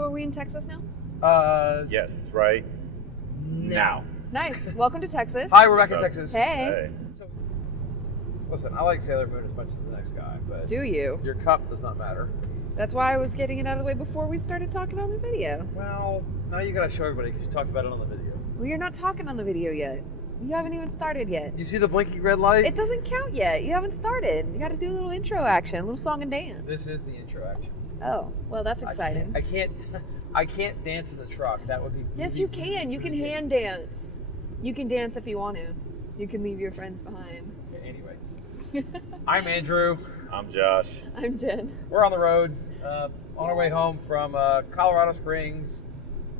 Oh, are we in Texas now? Yes, right now. Nice. Welcome to Texas. Hi, we're back in Texas. Hey. So, listen, I like Sailor Moon as much as the next guy, but Do you? your cup does not matter. That's why I was getting it out of the way before we started talking on the video. Well, now you gotta show everybody because you talked about it on the video. Well, you're not talking on the video yet. You haven't even started yet. You see the blinking red light? It doesn't count yet. You haven't started. You got to do a little intro action, a little song and dance. This is the intro action. Oh, well, that's exciting. I can't dance in the truck. That would be. Yes, you can. You can hand dance. You can dance if you want to. You can leave your friends behind. Yeah, anyways, I'm Andrew. I'm Josh. I'm Jen. We're on the road, on our way home from Colorado Springs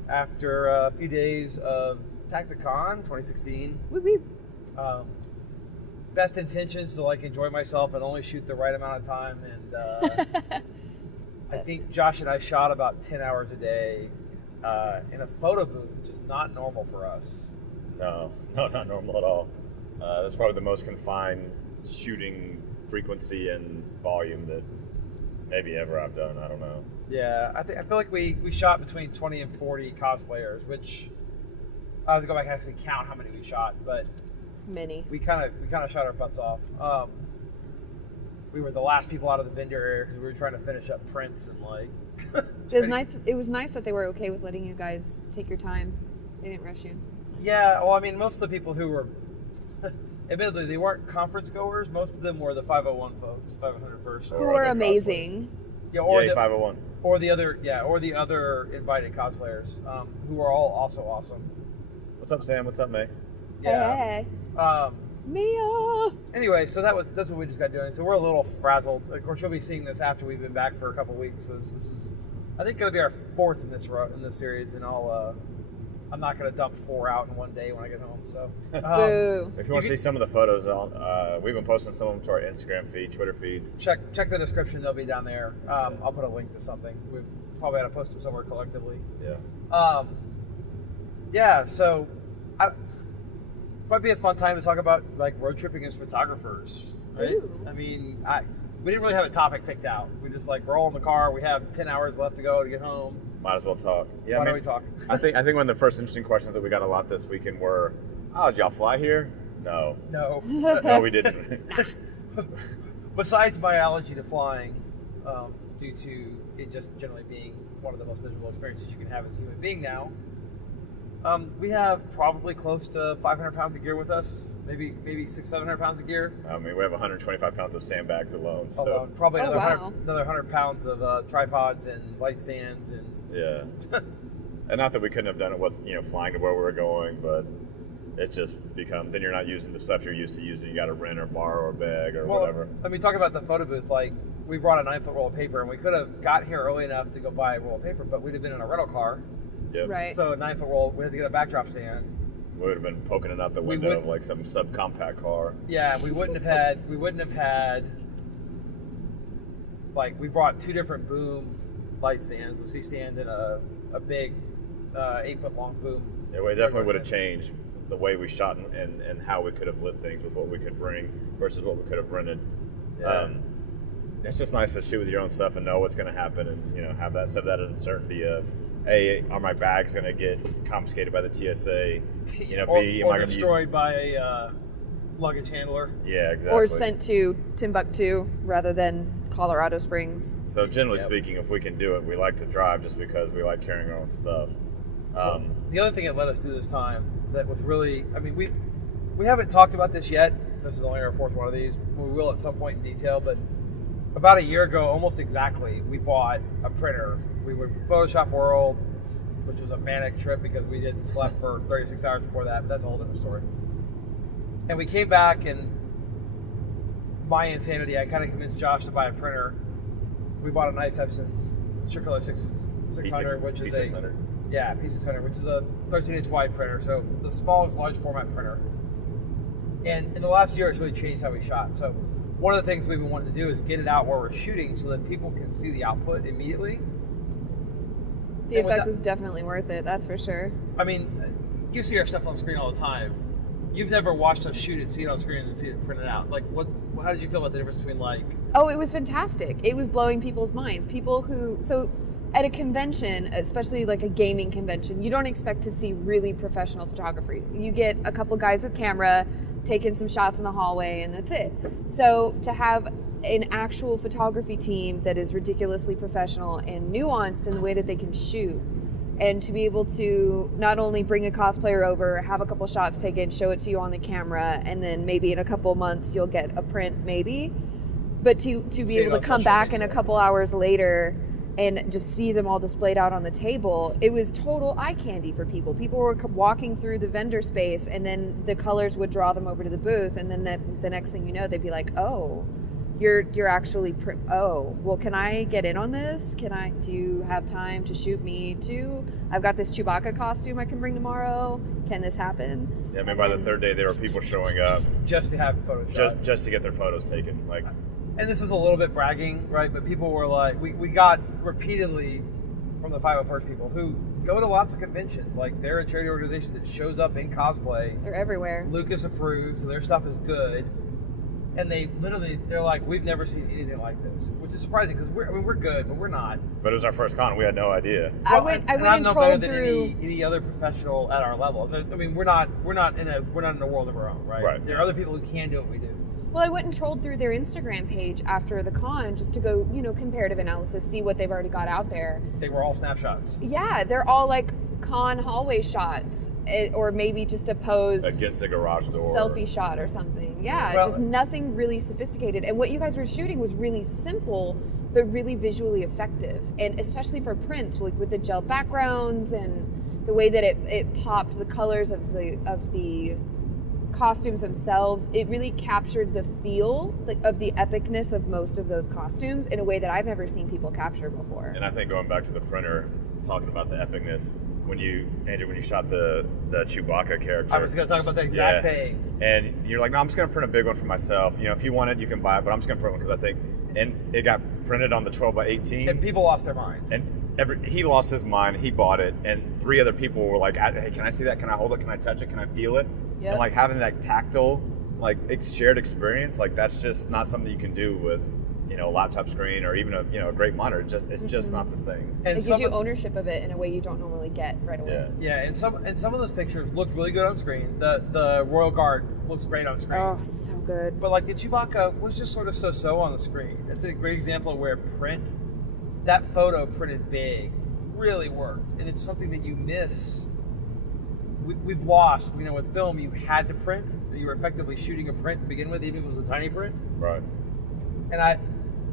after a few days of Tacticon 2016. Whoop, whoop. Best intentions to enjoy myself and only shoot the right amount of time. And I think Josh and I shot about 10 hours a day in a photo booth, which is not normal for us. No, not normal at all. That's probably the most confined shooting frequency and volume that maybe ever I've done. I don't know. Yeah, I feel like we shot between 20 and 40 cosplayers, which I have to go back and actually count how many we shot, but many. We kind of shot our butts off. We were the last people out of the vendor area because we were trying to finish up prints and It was nice that they were okay with letting you guys take your time. They didn't rush you. Yeah, well, I mean, most of the people who were, admittedly, they weren't conference goers. Most of them were the 501 folks, 500 first. Who were amazing. Yeah, or the 501. Or the other invited cosplayers, who are all also awesome. What's up, Sam? What's up, May? Yeah. Hey. Mia. Anyway, so that's what we just got doing. So we're a little frazzled. Of course, you'll be seeing this after we've been back for a couple weeks. So this is, I think, going to be our fourth in this series, and I'm not going to dump 4 out in one day when I get home. So, if you want to see some of the photos, we've been posting some of them to our Instagram feed, Twitter feeds. Check the description; they'll be down there. I'll put a link to something. We probably got to post them somewhere collectively. Yeah. Yeah. So, might be a fun time to talk about road tripping as photographers. Right? Ooh. I mean, we didn't really have a topic picked out. We just we're all in the car. We have 10 hours left to go to get home. Might as well talk. Yeah, Why don't we talk? I think one of the first interesting questions that we got a lot this weekend were, did y'all fly here? No. No. No, we didn't. Besides my allergy to flying, due to it just generally being one of the most miserable experiences you can have as a human being now, we have probably close to 500 pounds of gear with us, maybe 600-700 pounds of gear. I mean, we have 125 pounds of sandbags alone. So. Probably another 100 pounds of tripods and light stands and. Yeah. And not that we couldn't have done it with flying to where we were going, but it just become then you're not using the stuff you're used to using. You got to rent or borrow or bag or whatever. I mean, talk about the photo booth. We brought a 9-foot roll of paper, and we could have got here early enough to go buy a roll of paper, but we'd have been in a rental car. Yep. Right. So a 9-foot roll, we had to get a backdrop stand. We would have been poking it out the window of some subcompact car. Yeah, we wouldn't have had. We brought 2 different boom light stands, a C stand and a big 8-foot long boom. Yeah, we definitely would have changed the way we shot and how we could have lit things with what we could bring versus what we could have rented. Yeah. It's just nice to shoot with your own stuff and know what's going to happen and have that uncertainty of, A, are my bags going to get confiscated by the TSA? B, am I going to destroyed by a luggage handler? Yeah, exactly. Or sent to Timbuktu rather than Colorado Springs. So generally speaking, if we can do it, we like to drive just because we like carrying our own stuff. The other thing that let us do this time that was really, I mean, we haven't talked about this yet. This is only our 4th one of these. We will at some point in detail, but about a year ago, almost exactly, we bought a printer. We were Photoshop World, which was a manic trip because we didn't sleep for 36 hours before that, but that's a whole different story. And we came back, and my insanity, I kind of convinced Josh to buy a printer. We bought a nice Epson Circular 600, which is P600. P600, which is a 13-inch wide printer, so the smallest large format printer. And in the last year, it's really changed how we shot. So one of the things we've been wanting to do is get it out where we're shooting so that people can see the output immediately. The effect was definitely worth it, that's for sure. I mean, you see our stuff on screen all the time. You've never watched us shoot it, see it on screen, and see it printed out. How did you feel about the difference between Oh, it was fantastic. It was blowing people's minds. People who, so at a convention, especially like a gaming convention, you don't expect to see really professional photography. You get a couple guys with camera taking some shots in the hallway and that's it. So to have an actual photography team that is ridiculously professional and nuanced in the way that they can shoot, and to be able to not only bring a cosplayer over, have a couple shots taken, show it to you on the camera, and then maybe in a couple months you'll get a print maybe, but to be able to come back in a couple hours later and just see them all displayed out on the table, it was total eye candy for people. People were walking through the vendor space, and then the colors would draw them over to the booth, and then the next thing you know, they'd be like, oh, you're actually, oh, well, can I get in on this? Do you have time to shoot me too? I've got this Chewbacca costume I can bring tomorrow. Can this happen? Yeah, I mean, by the third day, there were people showing up just to have photos shot. Just to get their photos taken. Like, and this is a little bit bragging, right? But people were like, we got repeatedly from the 501st people who go to lots of conventions. Like, they're a charity organization that shows up in cosplay. They're everywhere. Lucas approved, so their stuff is good. And they're like, we've never seen anything like this, which is surprising because we're good, but we're not. But it was our first con. We had no idea. I went and trolled through any other professional at our level. I mean, we're not in a world of our own, right? Right. There are other people who can do what we do. Well, I went and trolled through their Instagram page after the con just to go, comparative analysis, see what they've already got out there. They were all snapshots. Yeah, they're all like con hallway shots, or maybe just a posed against the garage door selfie shot or something. Yeah, well, just nothing really sophisticated. And what you guys were shooting was really simple, but really visually effective. And especially for prints, like with the gel backgrounds and the way that it popped the colors of the costumes themselves, it really captured the feel of the epicness of most of those costumes in a way that I've never seen people capture before. And I think going back to the printer, talking about the epicness, when you shot the Chewbacca character. I was going to talk about the exact thing. And you're like, no, I'm just going to print a big one for myself. If you want it, you can buy it, but I'm just going to print one because I think, and it got printed on the 12x18. And people lost their mind. And he lost his mind. He bought it, and 3 other people were like, "Hey, can I see that? Can I hold it? Can I touch it? Can I feel it?" Yep. And like having that tactile, like shared experience, like that's just not something you can do with, a laptop screen or even a great monitor. It's just not the same. And it gives you ownership of it in a way you don't normally get right away. Yeah. And some of those pictures looked really good on screen. The Royal Guard looks great on screen. Oh, so good. But like the Chewbacca was just sort of so on the screen. It's a great example of where that photo printed big really worked, and it's something that you miss. We've lost. With film, you had to print. You were effectively shooting a print to begin with, even if it was a tiny print. Right. And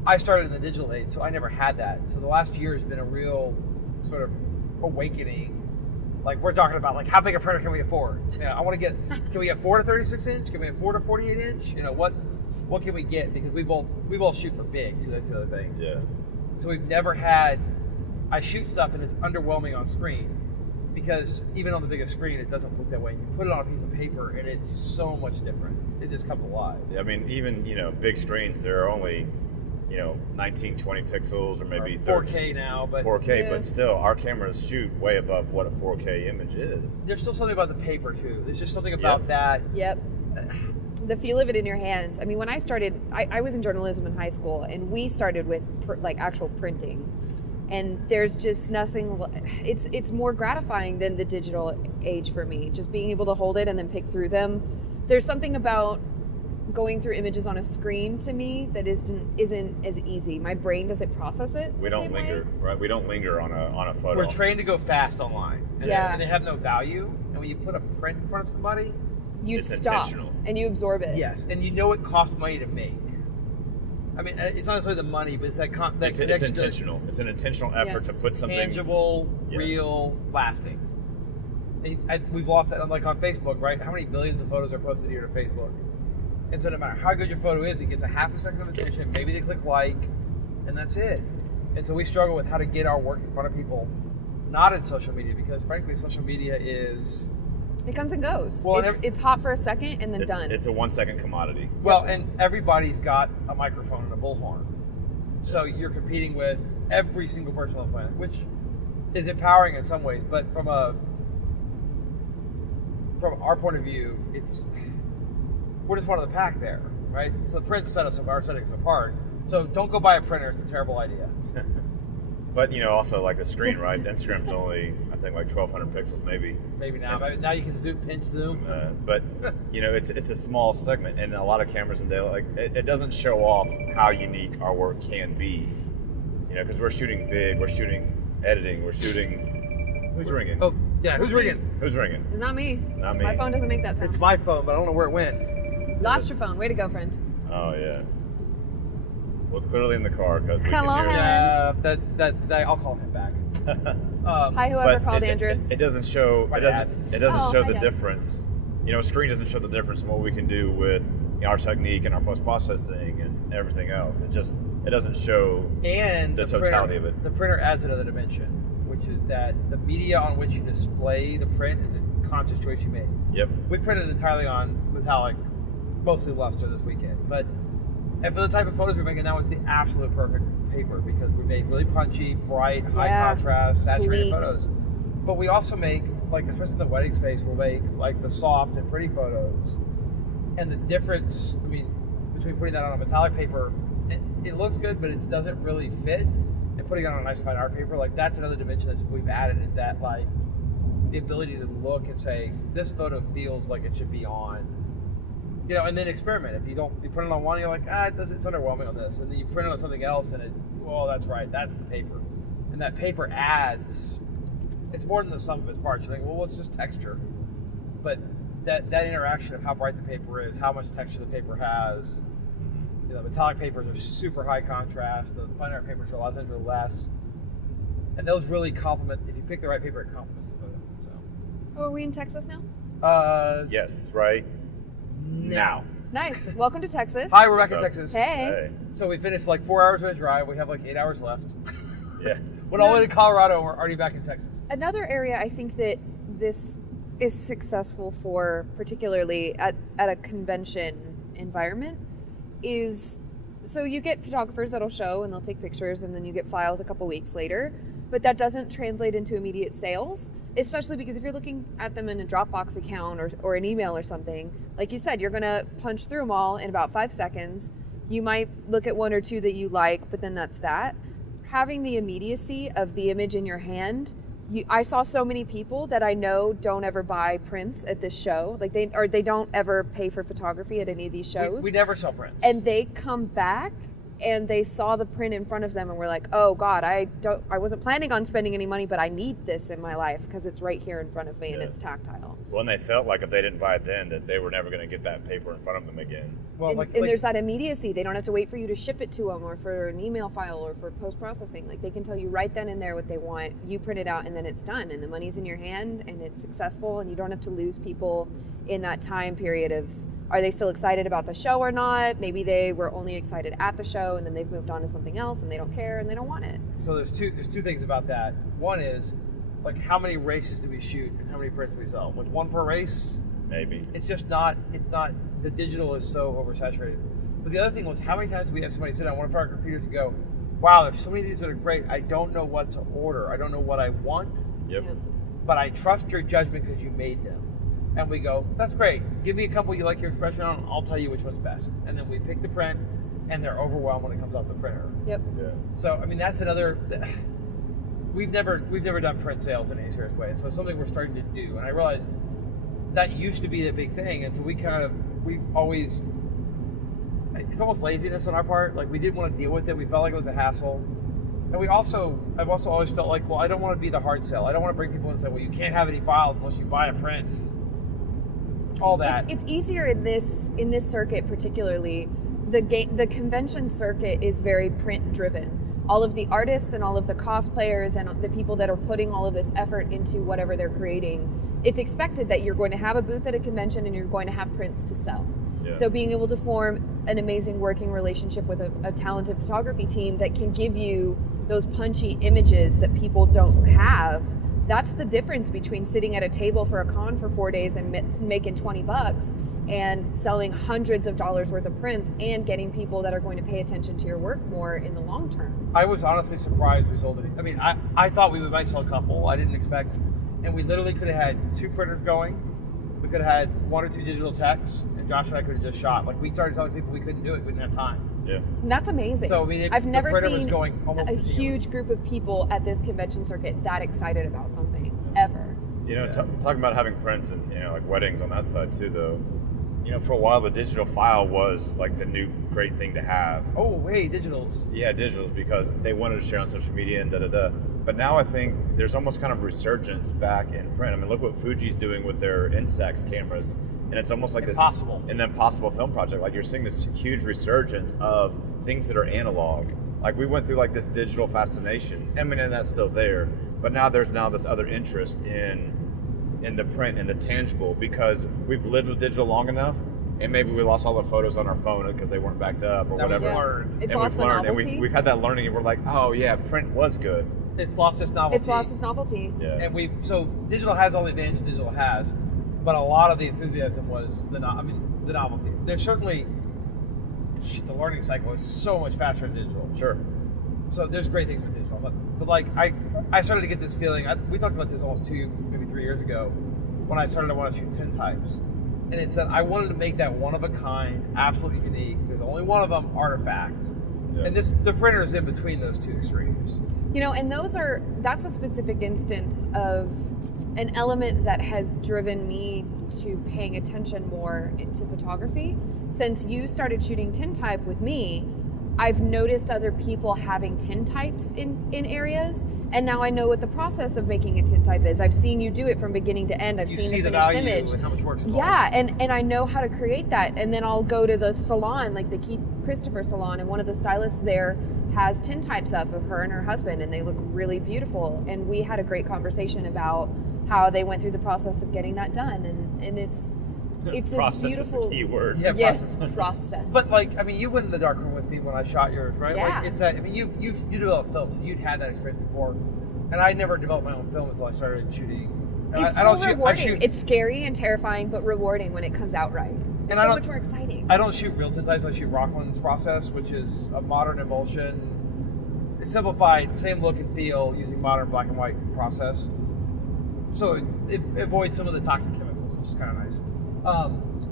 I started in the digital age, so I never had that. So the last year has been a real sort of awakening. Like, we're talking about, like, how big a printer can we afford? Can we get 4 to 36 inch? Can we afford a 48 inch? What can we get? Because we both shoot for big, too. That's the other thing. Yeah. So we've never had. I shoot stuff and it's underwhelming on screen because even on the biggest screen, it doesn't look that way. You put it on a piece of paper and it's so much different. It just comes alive. I mean, even, big screens, there are only, 19, 20 pixels or maybe 4K now, but 4K, but still, our cameras shoot way above what a 4K image is. There's still something about the paper too. There's just something about that. Yep. The feel of it in your hands. I mean, when I started, I was in journalism in high school, and we started with actual printing. And there's just nothing, it's more gratifying than the digital age for me. Just being able to hold it and then pick through them. There's something about going through images on a screen to me that isn't as easy. My brain doesn't process it. We don't linger, right? We don't linger on a photo. We're trained to go fast online. And they have no value. And when you put a print in front of somebody, you stop and you absorb it. Yes, and it costs money to make. I mean, it's not necessarily the money, but it's that connection. It's intentional. It's an intentional effort to put something tangible, real, lasting. We've lost that, like on Facebook, right? How many billions of photos are posted here to Facebook? And so no matter how good your photo is, it gets a half a second of attention. Maybe they click like, and that's it. And so we struggle with how to get our work in front of people, not in social media, because frankly, social media is... It comes and goes. Well, it's hot for a second and then done. It's a 1 second commodity. Well, and everybody's got a microphone and a bullhorn. So you're competing with every single person on the planet, which is empowering in some ways. But from our point of view, we're just one of the pack there, right? So the prints are setting us apart. So don't go buy a printer. It's a terrible idea. But also like the screen, right? Instagram's only I think like 1,200 pixels, maybe. Maybe now. Now you can pinch zoom. But it's a small segment, and a lot of cameras in daylight, it doesn't show off how unique our work can be. Because we're shooting big, we're shooting editing, we're shooting. Who's ringing? Oh yeah, who's ringing? Who's ringing? Not me. Not me. My phone doesn't make that sound. It's my phone, but I don't know where it went. Lost your phone. Way to go, friend. Oh yeah. Well, it's clearly in the car because we Hello, can hear Helen. That I'll call him back. Hi, whoever but called Andrew. It doesn't show. My It dad. doesn't show hi, the Dad. difference. A screen doesn't show the difference in what we can do with our technique and our post processing and everything else. It doesn't show And the totality of it. The printer adds another dimension, which is that the media on which you display the print is a conscious choice you made. Yep. We printed entirely on metallic, mostly luster this weekend. And for the type of photos we're making now, it's the absolute perfect paper because we make really punchy, bright, high contrast, saturated sleek photos. But we also make, especially in the wedding space, we'll make the soft and pretty photos. And the difference, between putting that on a metallic paper, it looks good, but it doesn't really fit. And putting it on a nice fine art paper, that's another dimension that we've added, is that the ability to look and say, this photo feels like it should be on, and then experiment. If you put it on one, you're like, it's underwhelming on this. And then you print it on something else and that's right, that's the paper. And that paper adds, it's more than the sum of its parts. You think, well, it's just texture. But that interaction of how bright the paper is, how much texture the paper has, metallic papers are super high contrast. The fine art papers are a lot of times are less. And those really complement, if you pick the right paper, it complements the photo. So. Oh, are we in Texas now? Yes, right now. Nice. Welcome to Texas. Hi, we're back in Texas. Hey. So we finished 4 hours of a drive. We have 8 hours left. Yeah. Went all the way to Colorado. We're already back in Texas. Another area I think that this is successful for, particularly at a convention environment, is so you get photographers that'll show and they'll take pictures and then you get files a couple weeks later, but that doesn't translate into immediate sales, especially because if you're looking at them in a Dropbox account or an email or something, like you said, you're gonna punch through them all in about 5 seconds. You might look at 1 or 2 that you like, but then that's that. Having the immediacy of the image in your hand, I saw so many people that I know don't ever buy prints at this show. They don't ever pay for photography at any of these shows. We never sell prints. And they come back and they saw the print in front of them and were like, oh God, I wasn't planning on spending any money, but I need this in my life because it's right here in front of me and it's tactile. Well, and they felt like if they didn't buy it then, that they were never going to get that paper in front of them again. Well, and there's that immediacy. They don't have to wait for you to ship it to them or for an email file or for post-processing. They can tell you right then and there what they want. You print it out and then it's done and the money's in your hand and it's successful and you don't have to lose people in that time period of, are they still excited about the show or not? Maybe they were only excited at the show and then they've moved on to something else and they don't care and they don't want it. So there's two things about that. One is, how many races do we shoot and how many prints do we sell? 1 per race? Maybe. It's not, the digital is so oversaturated. But the other thing was, how many times do we have somebody sit on one of our computers and go, wow, there's so many of these that are great. I don't know what to order. I don't know what I want. Yep. Yeah. But I trust your judgment because you made them. And we go, that's great. Give me a couple you like your expression on, I'll tell you which one's best. And then we pick the print, and they're overwhelmed when it comes off the printer. Yep. Yeah. So, that's another. We've never done print sales in any serious way. So it's something we're starting to do. And I realized that used to be the big thing. And so we've always, it's almost laziness on our part. We didn't want to deal with it. We felt like it was a hassle. And I've also always felt like, well, I don't want to be the hard sell. I don't want to bring people in and say, well, you can't have any files unless you buy a print. All that. It's easier in this circuit, particularly. The convention circuit is very print driven. All of the artists and all of the cosplayers and the people that are putting all of this effort into whatever they're creating, it's expected that you're going to have a booth at a convention and you're going to have prints to sell. Yeah. So being able to form an amazing working relationship with a talented photography team that can give you those punchy images that people don't have, that's the difference between sitting at a table for a con for 4 days and making $20 and selling hundreds of dollars worth of prints and getting people that are going to pay attention to your work more in the long term. I was honestly surprised we sold it. I thought we might sell a couple. I didn't expect, and we literally could have had 2 printers going. We could have had 1 or 2 digital techs, and Josh and I could have just shot. We started telling people we couldn't do it. We didn't have time. Yeah. And that's amazing. So I mean, I've never seen going almost a continuous. huge group of people at this convention circuit that excited about something ever. You know, talking about having prints and, you know, like weddings on that side too, though. You know, for a while, the digital file was like the new great thing to have. Oh, hey, digitals. Yeah, digitals, because they wanted to share on social media and da-da-da. But now I think there's almost kind of resurgence back in print. I mean, look what Fuji's doing with their Instax cameras. And it's almost like an impossible film project. Like, you're seeing this huge resurgence of things that are analog. Like, we went through like this digital fascination. I mean, and that's still there. But now there's this other interest in the print and the tangible, because we've lived with digital long enough, and maybe we lost all the photos on our phone because they weren't backed up or whatever. It's and lost we've the learned, novelty. and we've had that learning, and we're like, oh yeah, print was good. It's lost its novelty. It's lost its novelty. Yeah. And so digital has all the advantages digital has, but a lot of the enthusiasm was the novelty. There's certainly the learning cycle is so much faster in digital. Sure. So there's great things with digital, but like I started to get this feeling. We talked about this almost 2, maybe 3 years ago, when I started to want to shoot tintypes, and it's that I wanted to make that one of a kind, absolutely unique. There's only one of them, artifact, and the printer is in between those two extremes. You know, and that's a specific instance of an element that has driven me to paying attention more to photography. Since you started shooting tintype with me, I've noticed other people having tintypes in areas, and now I know what the process of making a tintype is. I've seen you do it from beginning to end. I've seen the finished image. And how much work it's Yeah, and I know how to create that. And then I'll go to the salon, like the Keith Christopher salon, and one of the stylists there has tintypes up of her and her husband, and they look really beautiful. And we had a great conversation about how they went through the process of getting that done, and it's process this beautiful. is the key word. Yeah, process. But like, I mean, you went in the darkroom with me when I shot yours, right? Yeah. Like, it's that. I mean, you developed film, so you'd had that experience before, and I never developed my own film until I started shooting. And It's I don't so shoot. rewarding. I shoot. It's scary and terrifying, but rewarding when it comes out right. It's And I so don't- much more exciting. I don't shoot real tintypes. I shoot Rockland's process, which is a modern emulsion, simplified, same look and feel using modern black and white process. So it avoids some of the toxic chemicals, which is kind of nice.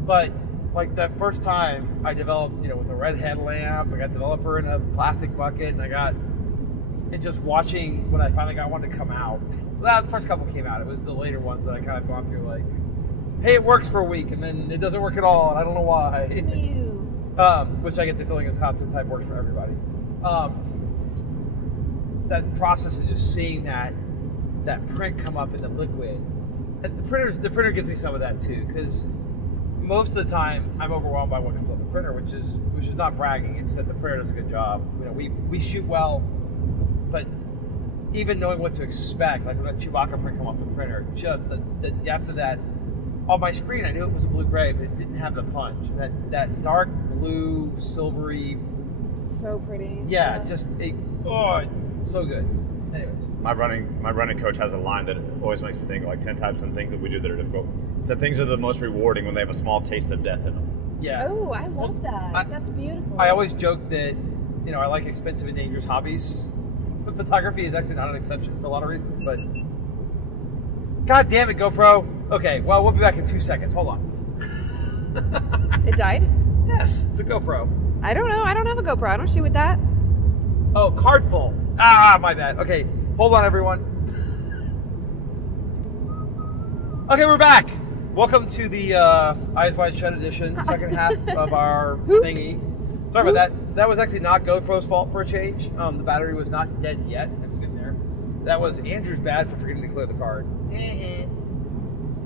But like that first time I developed, with a red headlamp, I got developer in a plastic bucket, and I got it just watching when I finally got one to come out. Well, the first couple came out. It was the later ones that I kind of gone through, like, hey, it works for a week, and then it doesn't work at all, and I don't know why. Which I get the feeling is how tintype works for everybody. That process is just seeing that print come up in the liquid. And the printer gives me some of that too, because most of the time I'm overwhelmed by what comes off the printer, which is not bragging. It's that the printer does a good job. We shoot well, but even knowing what to expect, like when that Chewbacca print come off the printer, just the depth of that. On my screen, I knew it was a blue gray, but it didn't have the punch. That dark blue, silvery. So pretty. Yeah, so good. Anyways, My running coach has a line that always makes me think, like 10 types of things that we do that are difficult. He said things are the most rewarding when they have a small taste of death in them. yeah. Oh, I love that. That's beautiful. I always joke that, I like expensive and dangerous hobbies. But photography is actually not an exception for a lot of reasons, but God damn it, GoPro. Okay, well, we'll be back in 2 seconds. Hold on. It died? Yes, it's a GoPro. I don't know. I don't have a GoPro. I don't shoot with that. Oh, card full. Ah, my bad. Okay, hold on, everyone. Okay, we're back. Welcome to the Eyes Wide Shut edition, second half of our thingy. Sorry about that. That was actually not GoPro's fault for a change. The battery was not dead yet. It was in there. That was Andrew's bad for forgetting to clear the card.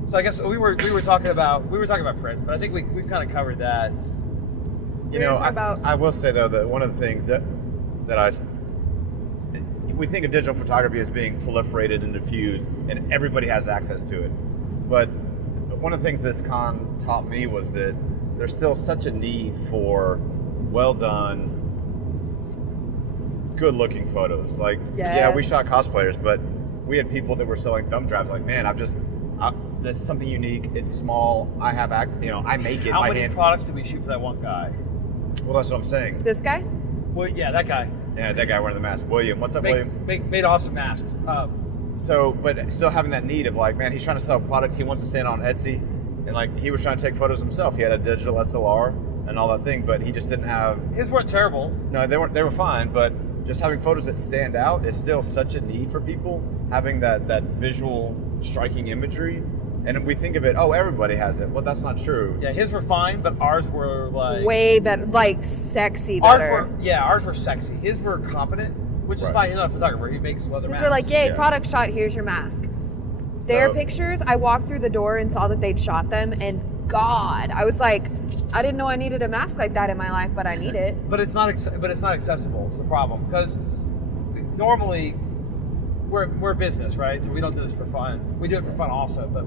So I guess we were talking about prints, but I think we've kind of covered that. I will say though that one of the things that we think of digital photography as being proliferated and diffused, and everybody has access to it. But one of the things this con taught me was that there's still such a need for well done, good looking photos. Like, yeah, we shot cosplayers, but we had people that were selling thumb drives. Like, man, this is something unique. It's small. I make it. How by many hand. products did we shoot for that one guy? Well, that's what I'm saying. This guy? Well, yeah, that guy. Yeah, that guy wearing the mask. William, what's up, William? Made awesome masks. But still having that need of like, man, he's trying to sell a product. He wants to stand on Etsy, and like he was trying to take photos himself. He had a digital SLR, and all that thing, but he just didn't have. His weren't terrible. No, they weren't. They were fine, but just having photos that stand out is still such a need for people. Having that visual, striking imagery, and we think of it. Oh, everybody has it. Well, that's not true. Yeah, his were fine, but ours were like way better, like sexy better. Ours were sexy. His were competent, which is fine. He's not a photographer. He makes leather masks. They're like, yay, product shot. Here's your mask. Their pictures, I walked through the door and saw that they'd shot them, and God, I was like, I didn't know I needed a mask like that in my life, but I need it. But it's not accessible. It's the problem, because normally we're a business, right? So we don't do this for fun. We do it for fun also, but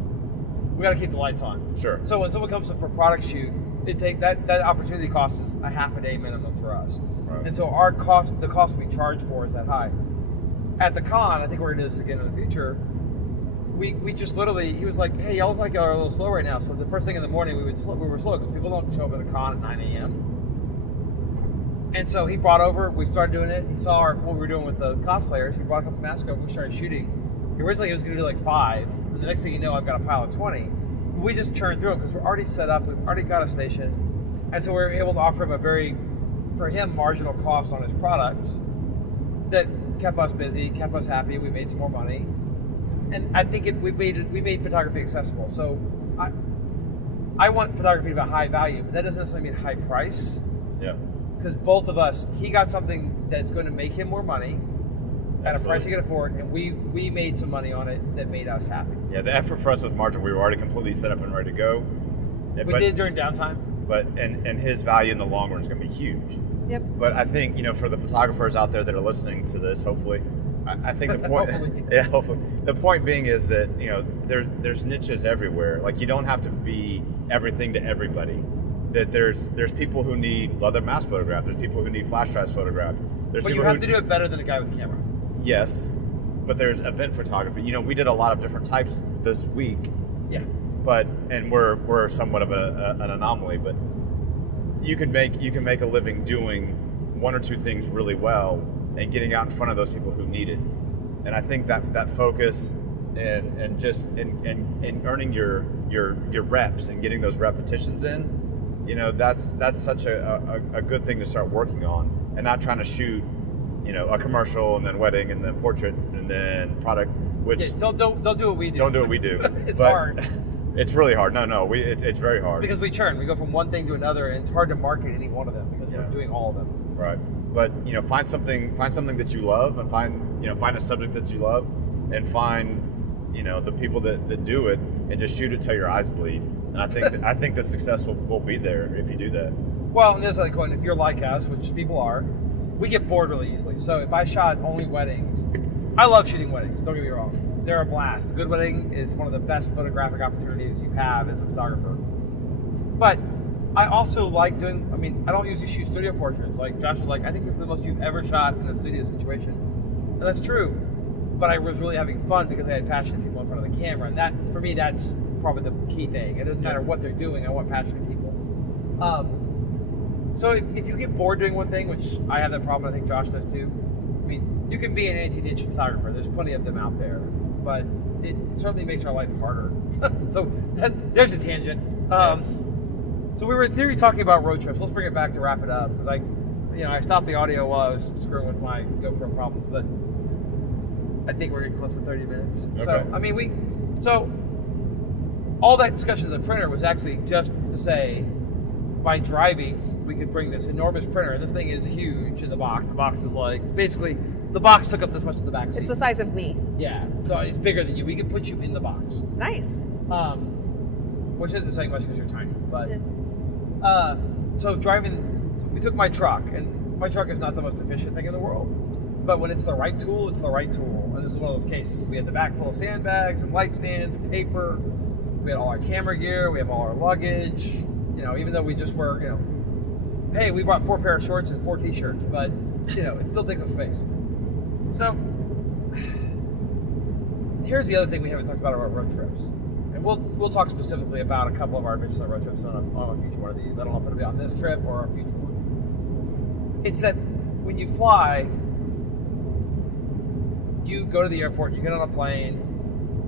we got to keep the lights on. Sure. So when someone comes in for a product shoot, that opportunity cost is a half a day minimum for us, right. And so the cost we charge for is that high. At the con, I think we're gonna do this again in the future. We just literally, he was like, hey, y'all look like y'all are a little slow right now. So the first thing in the morning, we were slow because people don't show up at the con at 9 a.m. And so he brought over, we started doing it. He saw what we were doing with the cosplayers. He brought a couple masks over, we started shooting. Originally, he was going to do like 5. And the next thing you know, I've got a pile of 20. We just churned through them because we're already set up. We've already got a station. And so we were able to offer him a very, for him, marginal cost on his product that kept us busy, kept us happy. We made some more money. And I think we made photography accessible. So I want photography to be high value, but that doesn't necessarily mean high price. Yeah. Because both of us, he got something that's going to make him more money at a price he can afford, and we made some money on it that made us happy. Yeah, the effort for us was marginal. We were already completely set up and ready to go. We did during downtime. But and his value in the long run is going to be huge. Yep. But I think, for the photographers out there that are listening to this, hopefully, I think the point, hopefully, the point being is that there's niches everywhere. Like, you don't have to be everything to everybody. That there's people who need leather mask photographed. There's people who need flash drives photographed. But you have to do it better than a guy with a camera. Yes, but there's event photography. We did a lot of different types this week. Yeah. And we're somewhat of an anomaly. But you can make a living doing one or two things really well and getting out in front of those people who need it. And I think that focus and just in earning your reps and getting those repetitions in, that's such a good thing to start working on, and not trying to shoot, a commercial and then wedding and then portrait and then product. Which don't do what we do. Don't do what we do. It's hard. It's really hard. No, it's very hard because we churn. We go from one thing to another, and it's hard to market any one of them because we're doing all of them. Right. But find something that you love, and find a subject that you love, and find the people that do it, and just shoot it till your eyes bleed. And I think the success will be there if you do that. Well, and the other side of the coin, if you're like us, which people are, we get bored really easily. So if I shot only weddings, I love shooting weddings. Don't get me wrong; they're a blast. A good wedding is one of the best photographic opportunities you have as a photographer. But I also like doing, I don't usually shoot studio portraits. Like Josh was like, I think this is the most you've ever shot in a studio situation. And that's true. But I was really having fun because I had passionate people in front of the camera. And that, for me, that's probably the key thing. It doesn't matter what they're doing, I want passionate people. So if you get bored doing one thing, which I have that problem, I think Josh does too. You can be an anti-niche photographer. There's plenty of them out there. But it certainly makes our life harder. So there's a tangent. So we were in theory talking about road trips. Let's bring it back to wrap it up. Like, I stopped the audio while I was screwing with my GoPro problems, but I think we're getting close to 30 minutes. Okay. So all that discussion of the printer was actually just to say, by driving, we could bring this enormous printer. This thing is huge in the box. The box is basically, the box took up this much of the back seat. It's the size of me. Yeah, so it's bigger than you. We could put you in the box. Nice. Which isn't saying much because you're tiny, but. So driving, we took my truck, and my truck is not the most efficient thing in the world, but when it's the right tool, it's the right tool. And this is one of those cases. We had the back full of sandbags and light stands and paper. We had all our camera gear. We have all our luggage. Even though we just were, hey, we brought 4 pair of shorts and 4 t-shirts, but it still takes up space. So here's the other thing we haven't talked about road trips. And we'll talk specifically about a couple of our adventures on road trips on a future one of these. I don't know if it'll be on this trip or a future one. It's that when you fly, you go to the airport, you get on a plane,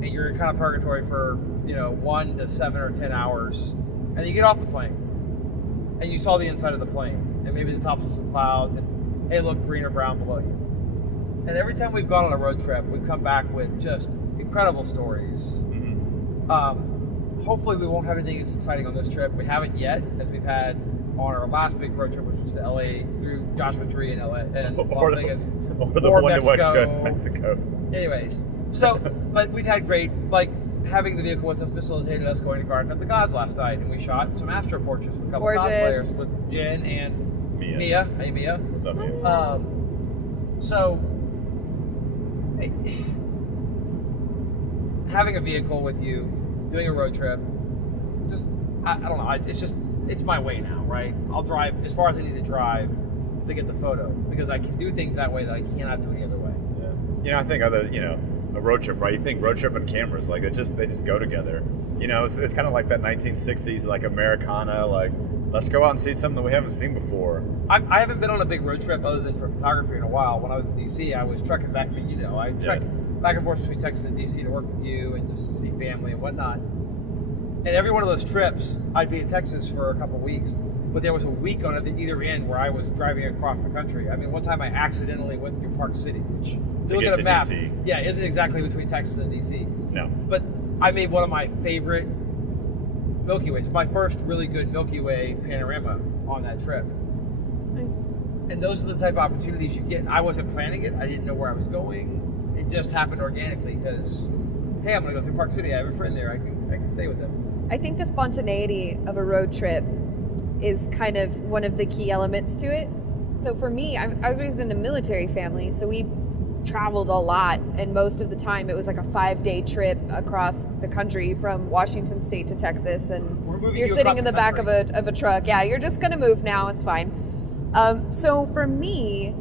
and you're in kind of purgatory for 1 to 7 or 10 hours, and you get off the plane, and and you saw the inside of the plane, and maybe the tops of some clouds, and it looked green or brown below you. And every time we've gone on a road trip, we've come back with just incredible stories. Hopefully we won't have anything as exciting on this trip. We haven't yet, as we've had on our last big road trip, which was to LA through Joshua Tree and LA and Las Vegas. Or the one to Mexico. Anyways, so, but we've had great, like, having the vehicle with us facilitated us going to Garden of the Gods last night, and we shot some Astro portraits with a couple cosplayers with Jen and Mia. Hey, Mia. What's up, Mia? So, having a vehicle with you, doing a road trip, just, I don't know, it's my way now, right? I'll drive as far as I need to drive to get the photo, because I can do things that way that I cannot do any other way. Yeah. You know, I think a road trip, right? You think road trip and cameras, like, they just go together. You know, it's kind of like that 1960s, like, Americana, like, let's go out and see something that we haven't seen before. I haven't been on a big road trip other than for photography in a while. When I was in DC, I was trekking back. I mean, I trek back and forth between Texas and DC to work with you and just see family and whatnot. And every one of those trips, I'd be in Texas for a couple of weeks, but there was a week on either end where I was driving across the country. I mean, one time I accidentally went through Park City, which, if you look at a map, yeah, isn't exactly between Texas and DC. No. But I made one of my favorite Milky Ways, my first really good Milky Way panorama on that trip. Nice. And those are the type of opportunities you get. I wasn't planning it. I didn't know where I was going. It just happened organically because, hey, I'm going to go through Park City. I have a friend there. I can stay with them. I think the spontaneity of a road trip is kind of one of the key elements to it. So for me, I was raised in a military family, so we traveled a lot, and most of the time it was like a 5-day trip across the country from Washington State to Texas, and you're sitting in the back of a truck. Yeah, you're just gonna move now, it's fine. So for me,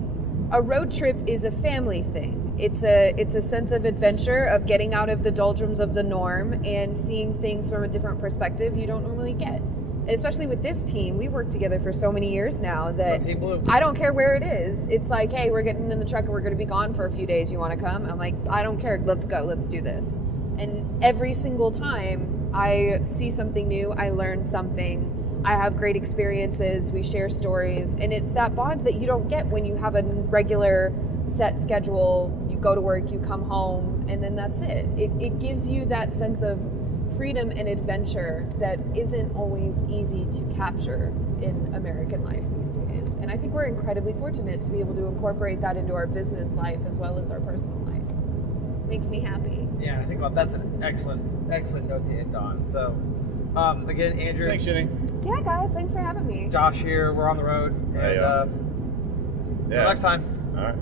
a road trip is a family thing. It's a sense of adventure, of getting out of the doldrums of the norm and seeing things from a different perspective you don't normally get. And especially with this team, we worked together for so many years now that I don't care where it is. It's like, hey, we're getting in the truck and we're going to be gone for a few days. You want to come? I'm like, I don't care. Let's go. Let's do this. And every single time I see something new, I learn something. I have great experiences. We share stories. And it's that bond that you don't get when you have a regular set schedule. You go to work, you come home, and then that's it. It gives you that sense of freedom and adventure that isn't always easy to capture in American life these days. And I think we're incredibly fortunate to be able to incorporate that into our business life as well as our personal life. Makes me happy. Yeah, I think that's an excellent note to end on. So, again, Andrew. Thanks, Jenny. Yeah, guys, thanks for having me. Josh here. We're on the road. And Hey, until next time. All right.